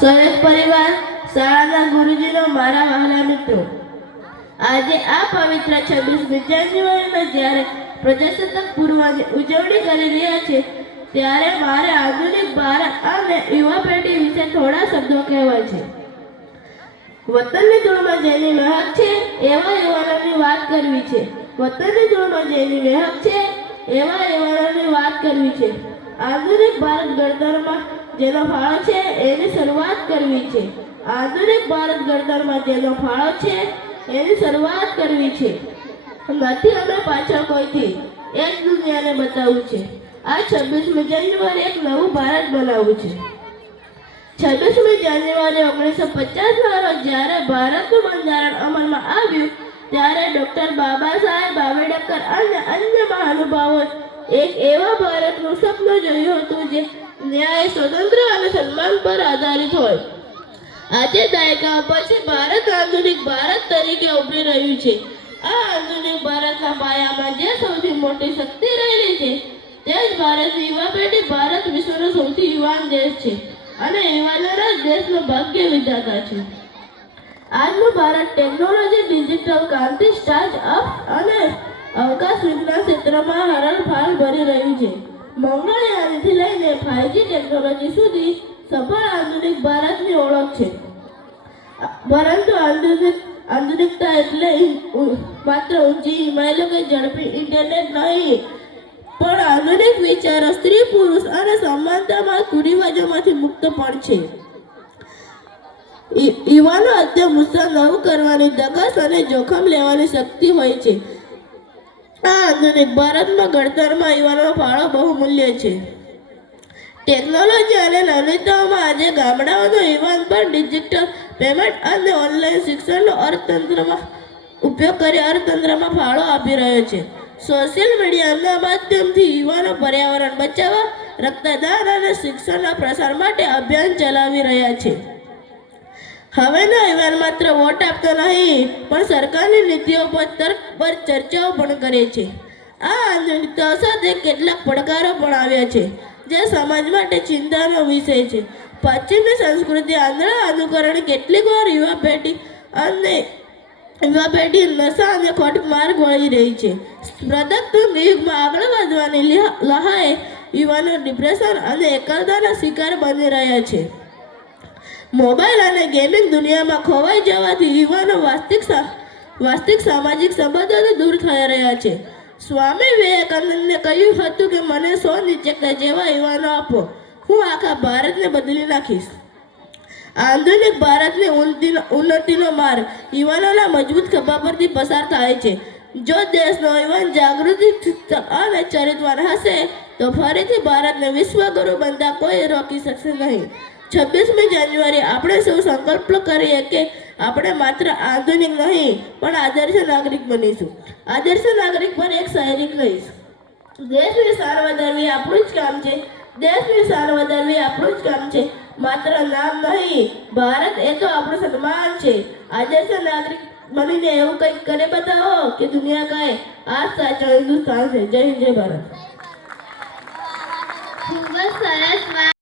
સૌરભ પરિવાર, શાળાના ગુરુજીનો, મારા વહાલા મિત્રો, આજે આ પવિત્ર 26મી જાન્યુઆરીમાં જ્યારે પ્રજાસત્તાક પર્વની ઉજવણી કરી રહ્યા છે ત્યારે મારે આધુનિક ભારત અને યુવા પેઢી વિશે થોડા શબ્દો કહેવા છે. વતનની ધૂળમાં જેની મહેક છે એવા યુવાનોની વાત કરવી છે. વતનની ધૂળમાં જેની મહેક છે એવા યુવાનોની વાત કરવી છે. આધુનિક ભારત ઘડતરમાં જેનો ફાળો છે એની શરૂઆત કરવી છે. આધુનિક ભારત ઘડતરમાં જેનો ફાળો છે એની શરૂઆત કરવી છે. નથી અમે પાછળ કોઈથી, એક દુનિયાને બતાવવું છે. આ 26મી જાન્યુઆરી એક નવું ભારત બનાવવું છે. 26મી જાન્યુઆરી 1950ના રોજ જ્યારે ભારતનું બંધારણ અમલમાં આવ્યું ત્યારે ડૉક્ટર બાબા સાહેબ આંબેડકર અને અન્ય મહાનુભાવોએ એક એવા ભારતનું સપનું જોયું હતું જે ન્યાય, સ્વતંત્ર અને સન્માન પર આધારિત હોય. આજે દાયકાઓ પછી ભારત આધુનિક ભારત તરીકે ઉભરી રહ્યું છે. આ આધુનિક ભારતના પાયામાં જે સૌથી મોટી શક્તિ રહેલી છે તે જ ભારતની યુવા પેઢી. ભારત વિશ્વનો સૌથી યુવાન દેશ છે અને યુવાનોના દેશનો ભાગ્ય વિધાતા છે. આજનું ભારત ટેકનોલોજી, ડિજિટલ ક્રાંતિ, સ્ટાર્ટઅપ અને અવકાશ વિજ્ઞાન ક્ષેત્રમાં હરણફાળ ભરી રહ્યું છે. મંગળયાનથી લઈને 5G ટેકનોલોજી સુધી સફળ આધુનિક ભારતની ઓળખ છે. પરંતુ આધુનિકતા એટલે માત્ર ઊંચી ઇમારતો કે ઝડપી ઇન્ટરનેટ નહીં, પણ આધુનિક વિચારો, સ્ત્રી પુરુષ અને સમાનતામાં કુરિવાજોમાંથી મુક્ત પણ છે. યુવાનો અત્યંત ઉત્સાહ નવું કરવાની, ધગશ અને જોખમ લેવાની શક્તિ હોય છે. આ આધુનિક ભારતમાં ઘડતરમાં યુવાનોનો ફાળો બહુમૂલ્ય છે. ટેકનોલોજી અને નવીનતાઓમાં આજે ગામડાઓનો યુવાન પણ ડિજિટલ પેમેન્ટ અને ઓનલાઈન શિક્ષણનો ઉપયોગ કરી અર્થતંત્રમાં ફાળો આપી રહ્યો છે. સોશિયલ મીડિયાના માધ્યમથી યુવાનો પર્યાવરણ બચાવવા, રક્તદાન અને શિક્ષણના પ્રસાર માટે અભિયાન ચલાવી રહ્યા છે. હવેનો યુવાન માત્ર વોટ આપતો નહીં, પણ સરકારની નીતિઓ પર તર્કબદ્ધ ચર્ચાઓ પણ કરે છે. આ આધુનિકતાઓ સાથે કેટલાક પડકારો પણ આવ્યા છે જે સમાજ માટે ચિંતાનો વિષય છે. પશ્ચિમની સંસ્કૃતિ, આંધળા અનુકરણ, કેટલીક વાર યુવા પેઢી નશા અને ખોટ માર્ગ વળી રહી છે. સ્પર્ધાત્મક યુગમાં આગળ વધવાની લહાએ યુવાનો ડિપ્રેશન અને એકલતાના શિકાર બની રહ્યા છે. મોબાઈલ અને ગેમિંગ દુનિયામાં ખોવાઈ જવાથી યુવાનો વાસ્તવિક સામાજિક સંબંધોથી દૂર થઈ રહ્યા છે. સ્વામી વિવેકાનંદે કહ્યું હતું કે મને 100 નીચેકતા જેવા યુવાનો આપો, હું આખા ભારતને બદલી નાખીશ. આધુનિક ભારતની ઉન્નતિનો માર્ગ યુવાનોના મજબૂત ખભા પરથી પસાર થાય છે. જો દેશનો યુવાન જાગૃત અને ચરિત્રવાન હશે તો ફરીથી ભારતને વિશ્વગુરુ બનતા કોઈ રોકી શકશે નહીં. 26મી જાન્યુઆરી આપણે સૌ સંકલ્પ કરીએ કે આપણે માત્ર આધુનિક નહીં પણ આદર્શ નાગરિક બનીશું. આદર્શ નાગરિક પર એક શાયરી કહીશ. દેશની શાન વધારવી આપણું જ કામ છે. દેશની શાન વધારવી આપણું જ કામ છે. માત્ર નામ નહીં, ભારત એ તો આપણું સન્માન છે. આદર્શ નાગરિક બનીને એવું કંઈક કરી બતાવો કે દુનિયા કહે આ સાચો હિન્દુસ્તાન છે. જય હિન્દ, જય ભારત. ખૂબ જ સરસ વાત.